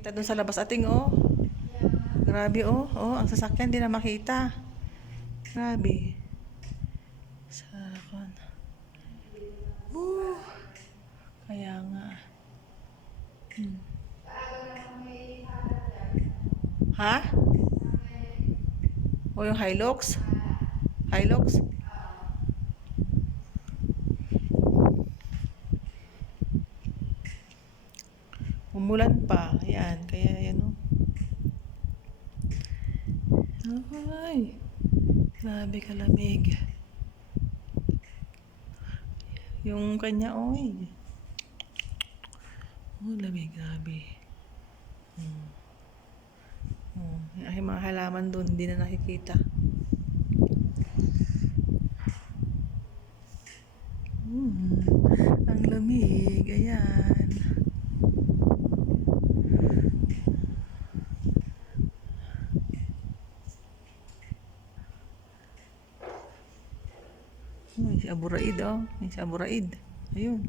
Kita doon sa labas ating oh. Grabe oh. Oh, ang sasakyan di na makita. Grabe. Sa kon. Woo. Kaya nga. Hmm. Ha? O yung Hilux? Hilux? Umulan pa. Ayan. Kaya yan o. Ay. Grabe kalamig. Yung kanya, oy. Oh, lamig. Grabe. Hmm. Oh, ay, mga halaman doon. Hindi na nakikita. Hmm. Ang lamig. Ayan. May si Abu Raid, oh. May si Abu Raid. Ayun.